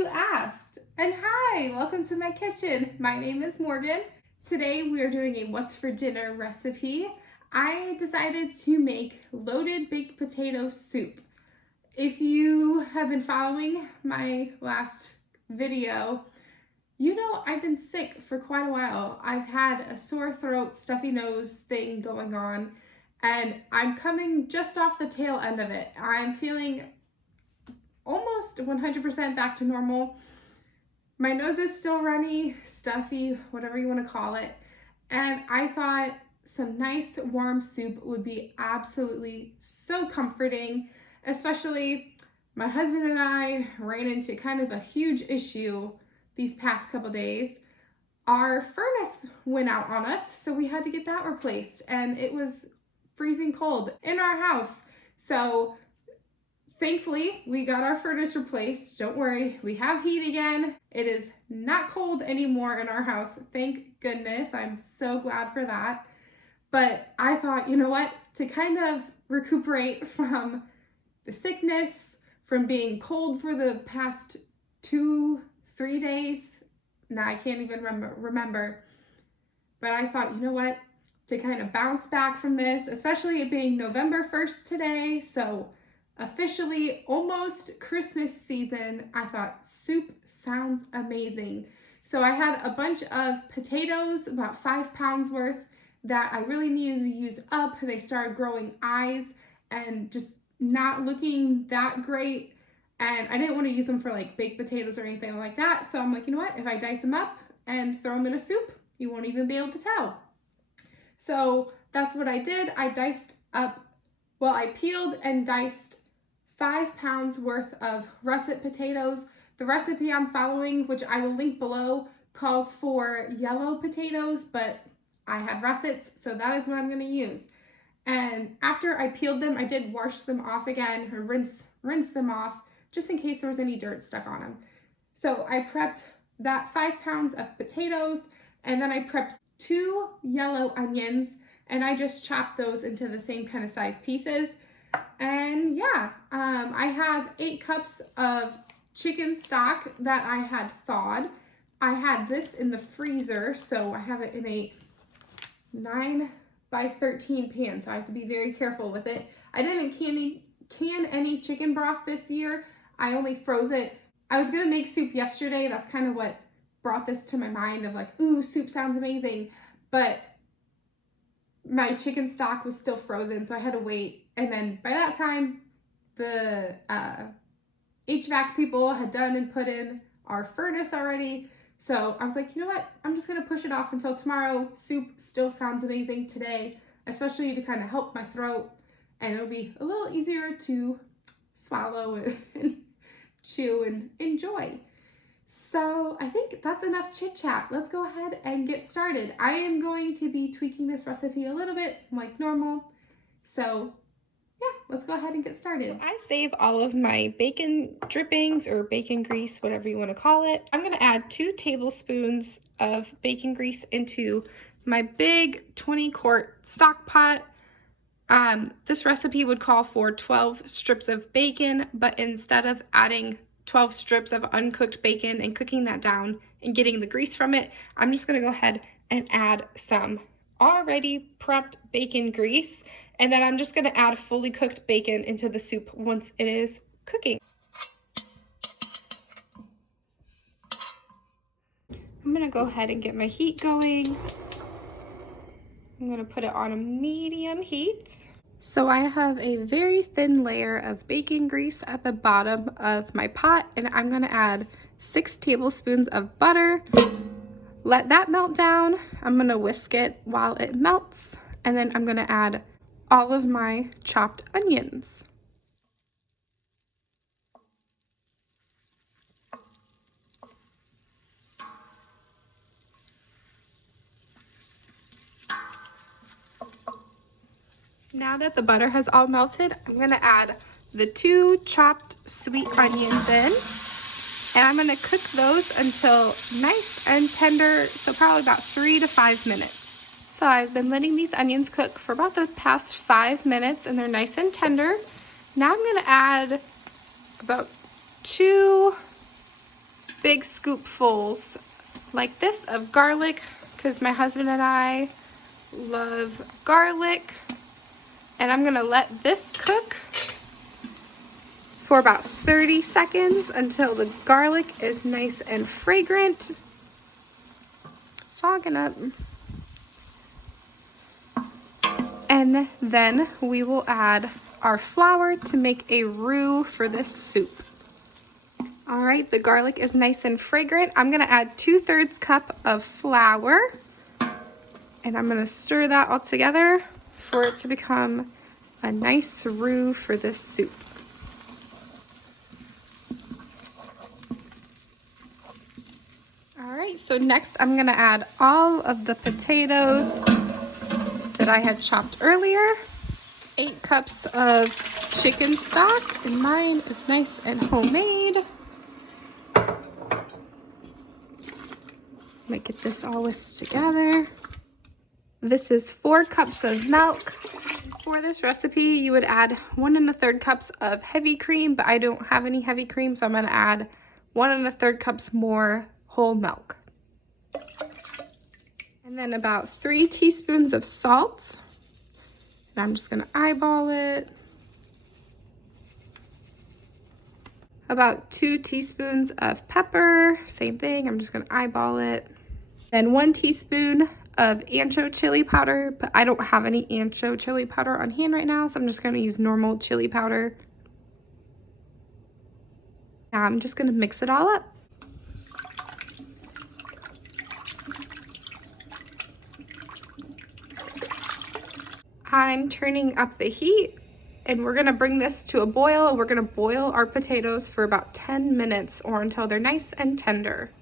you asked. And hi, welcome to my kitchen. My name is Morgan. Today we are doing a what's for dinner recipe. I decided to make loaded baked potato soup. If you have been following my last video, you know I've been sick for quite a while. I've had a sore throat, stuffy nose thing going on, and I'm coming just off the tail end of it. I'm feeling almost 100% back to normal. My nose is still runny, stuffy, whatever you want to call it. And I thought some nice warm soup would be absolutely so comforting, especially my husband and I ran into kind of a huge issue these past couple days. Our furnace went out on us, so we had to get that replaced, and it was freezing cold in our house. So thankfully, we got our furnace replaced. Don't worry, we have heat again. It is not cold anymore in our house. Thank goodness. I'm so glad for that. But I thought, you know what? To kind of recuperate from the sickness, from being cold for the past 2-3 days. Now I can't even remember. But I thought, you know what? To kind of bounce back from this, especially it being November 1st today, so officially almost Christmas season, I thought soup sounds amazing. So I had a bunch of potatoes, about 5 pounds worth, that I really needed to use up. They started growing eyes and just not looking that great. And I didn't want to use them for like baked potatoes or anything like that. So I'm like, you know what? If I dice them up and throw them in a soup, you won't even be able to tell. So that's what I did. I peeled and diced 5 pounds worth of russet potatoes. The recipe I'm following, which I will link below, calls for yellow potatoes, but I had russets, so that is what I'm going to use. And after I peeled them, I did wash them off again, or rinse them off, just in case there was any dirt stuck on them. So I prepped that 5 pounds of potatoes, and then I prepped 2 yellow onions, and I just chopped those into the same kind of size pieces. And yeah, I have 8 cups of chicken stock that I had thawed. I had this in the freezer, so I have it in a 9x13 pan, so I have to be very careful with it. I didn't can any chicken broth this year. I only froze it. I was gonna make soup yesterday. That's kind of what brought this to my mind of like, ooh, soup sounds amazing. But my chicken stock was still frozen, so I had to wait. And then by that time, the HVAC people had done and put in our furnace already. So I was like, you know what? I'm just gonna push it off until tomorrow. Soup still sounds amazing today, especially to kind of help my throat. And it'll be a little easier to swallow and chew and enjoy. So I think that's enough chit chat. Let's go ahead and get started. I am going to be tweaking this recipe a little bit like normal. So yeah, let's go ahead and get started. So I save all of my bacon drippings or bacon grease, whatever you want to call it. I'm going to add 2 tablespoons of bacon grease into my big 20-quart stock pot. This recipe would call for 12 strips of bacon, but instead of adding 12 strips of uncooked bacon and cooking that down and getting the grease from it, I'm just going to go ahead and add some already prepped bacon grease, and then I'm just going to add fully cooked bacon into the soup once it is cooking. I'm going to go ahead and get my heat going. I'm going to put it on a medium heat. So I have a very thin layer of bacon grease at the bottom of my pot, and I'm going to add 6 tablespoons of butter. Let that melt down. I'm going to whisk it while it melts, and then I'm going to add all of my chopped onions. Now that the butter has all melted, I'm going to add the 2 chopped sweet onions in, and I'm going to cook those until nice and tender, so probably about 3 to 5 minutes. So I've been letting these onions cook for about the past 5 minutes, and they're nice and tender. Now I'm going to add about 2 big scoopfuls like this of garlic, because my husband and I love garlic. And I'm gonna let this cook for about 30 seconds until the garlic is nice and fragrant. Fogging up. And then we will add our flour to make a roux for this soup. All right, the garlic is nice and fragrant. I'm gonna add 2/3 cup of flour, and I'm gonna stir that all together for it to become a nice roux for this soup. All right, so next I'm gonna add all of the potatoes that I had chopped earlier. 8 cups of chicken stock, and mine is nice and homemade. Might get this all whisked together. This is 4 cups of milk. For this recipe, you would add 1 1/3 cups of heavy cream, but I don't have any heavy cream, so I'm gonna add 1 1/3 cups more whole milk. And then about 3 teaspoons of salt. And I'm just gonna eyeball it. About 2 teaspoons of pepper, same thing, I'm just gonna eyeball it. Then 1 teaspoon of ancho chili powder, but I don't have any ancho chili powder on hand right now, so I'm just gonna use normal chili powder. Now I'm just gonna mix it all up. I'm turning up the heat, and we're gonna bring this to a boil. We're gonna boil our potatoes for about 10 minutes or until they're nice and tender.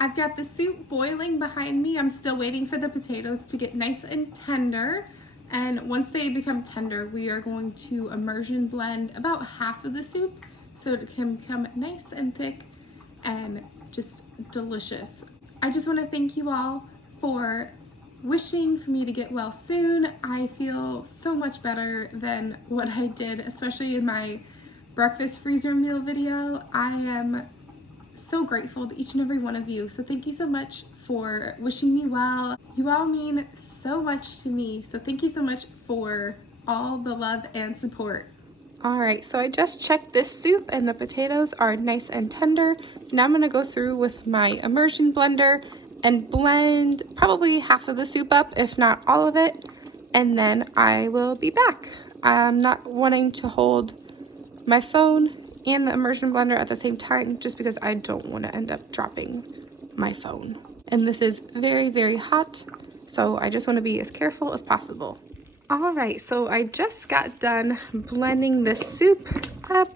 I've got the soup boiling behind me. I'm still waiting for the potatoes to get nice and tender. And once they become tender, we are going to immersion blend about half of the soup so it can become nice and thick and just delicious. I just want to thank you all for wishing for me to get well soon. I feel so much better than what I did, especially in my breakfast freezer meal video. I am so grateful to each and every one of you. So thank you so much for wishing me well. You all mean so much to me. So thank you so much for all the love and support. All right, so I just checked this soup and the potatoes are nice and tender. Now I'm gonna go through with my immersion blender and blend probably half of the soup up, if not all of it, and then I will be back. I'm not wanting to hold my phone and the immersion blender at the same time just because I don't want to end up dropping my phone. And this is very, very hot, so I just want to be as careful as possible. All right, so I just got done blending this soup up,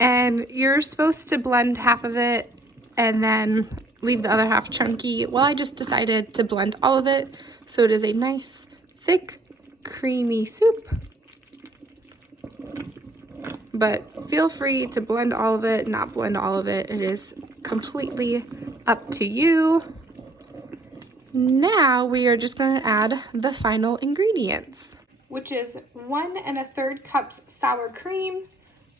and you're supposed to blend half of it and then leave the other half chunky. Well, I just decided to blend all of it, so it is a nice, thick, creamy soup. But feel free to blend all of it, not blend all of it. It is completely up to you. Now we are just going to add the final ingredients, which is 1 1/3 cups sour cream.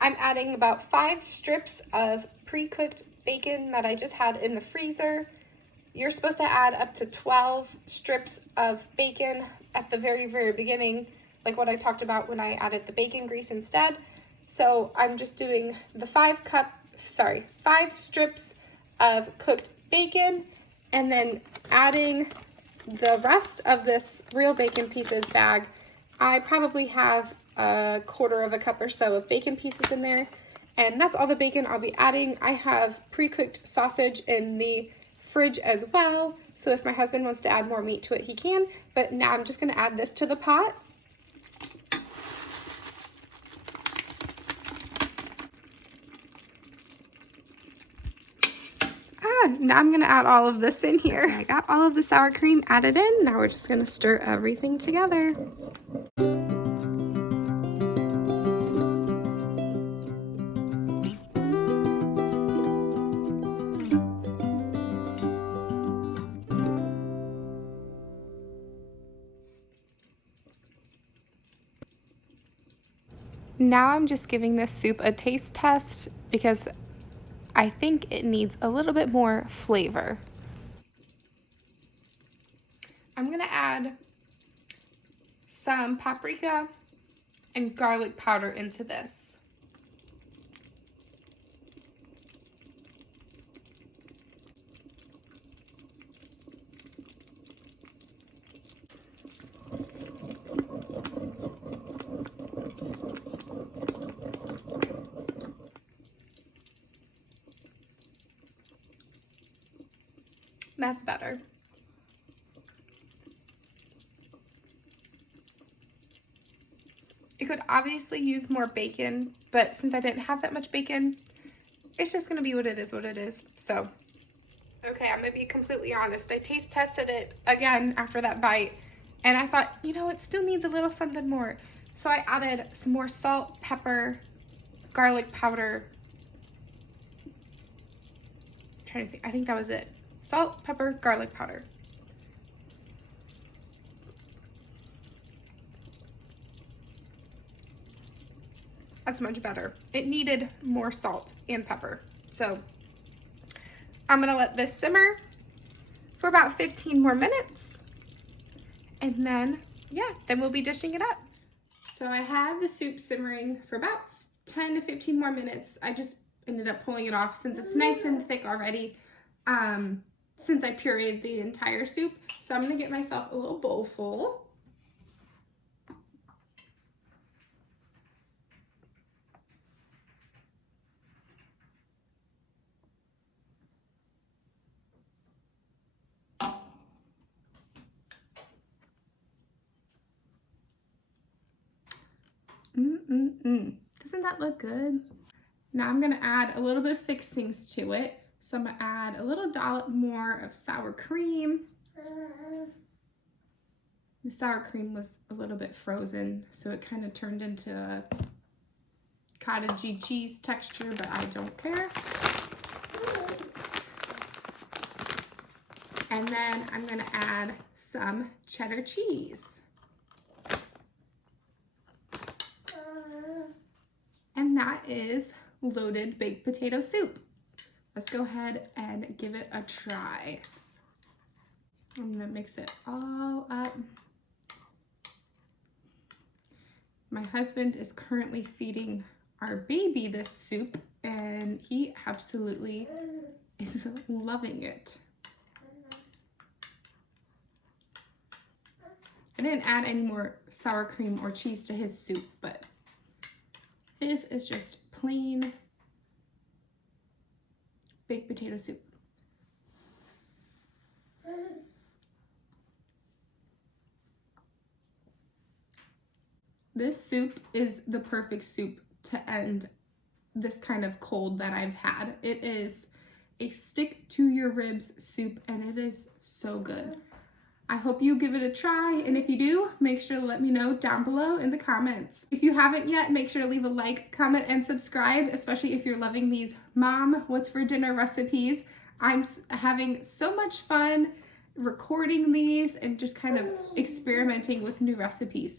I'm adding about 5 strips of pre-cooked bacon that I just had in the freezer. You're supposed to add up to 12 strips of bacon at the very, very beginning, like what I talked about when I added the bacon grease instead. So I'm just doing the 5 strips of cooked bacon, and then adding the rest of this real bacon pieces bag. I probably have a 1/4 cup or so of bacon pieces in there, and that's all the bacon I'll be adding. I have pre-cooked sausage in the fridge as well, so if my husband wants to add more meat to it, he can, but now I'm just gonna add this to the pot. Now I'm gonna add all of this in here. I got all of the sour cream added in. Now we're just gonna stir everything together. Now I'm just giving this soup a taste test because I think it needs a little bit more flavor. I'm gonna add some paprika and garlic powder into this. That's better. It could obviously use more bacon, but since I didn't have that much bacon, it's just gonna be what it is. So, okay, I'm gonna be completely honest. I taste tested it again after that bite, and I thought, you know, it still needs a little something more. So I added some more salt, pepper, garlic powder. I'm trying to think, I think that was it. Salt, pepper, garlic powder. That's much better. It needed more salt and pepper. So I'm gonna let this simmer for about 15 more minutes. And then, yeah, then we'll be dishing it up. So I had the soup simmering for about 10 to 15 more minutes. I just ended up pulling it off since it's nice and thick already, since I pureed the entire soup. So I'm gonna get myself a little bowl full. Doesn't that look good? Now I'm gonna add a little bit of fixings to it. So I'm gonna add a little dollop more of sour cream. The sour cream was a little bit frozen, so it kind of turned into a cottagey cheese texture, but I don't care. And then I'm gonna add some cheddar cheese. And that is loaded baked potato soup. Let's go ahead and give it a try. I'm gonna mix it all up. My husband is currently feeding our baby this soup, and he absolutely is loving it. I didn't add any more sour cream or cheese to his soup, but his is just plain baked potato soup. This soup is the perfect soup to end this kind of cold that I've had. It is a stick to your ribs soup, and it is so good. I hope you give it a try, and if you do, make sure to let me know down below in the comments. If you haven't yet, make sure to leave a like, comment, and subscribe, especially if you're loving these Mom What's for Dinner recipes. I'm having so much fun recording these and just kind of experimenting with new recipes.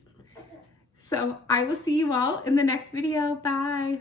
So I will see you all in the next video. Bye.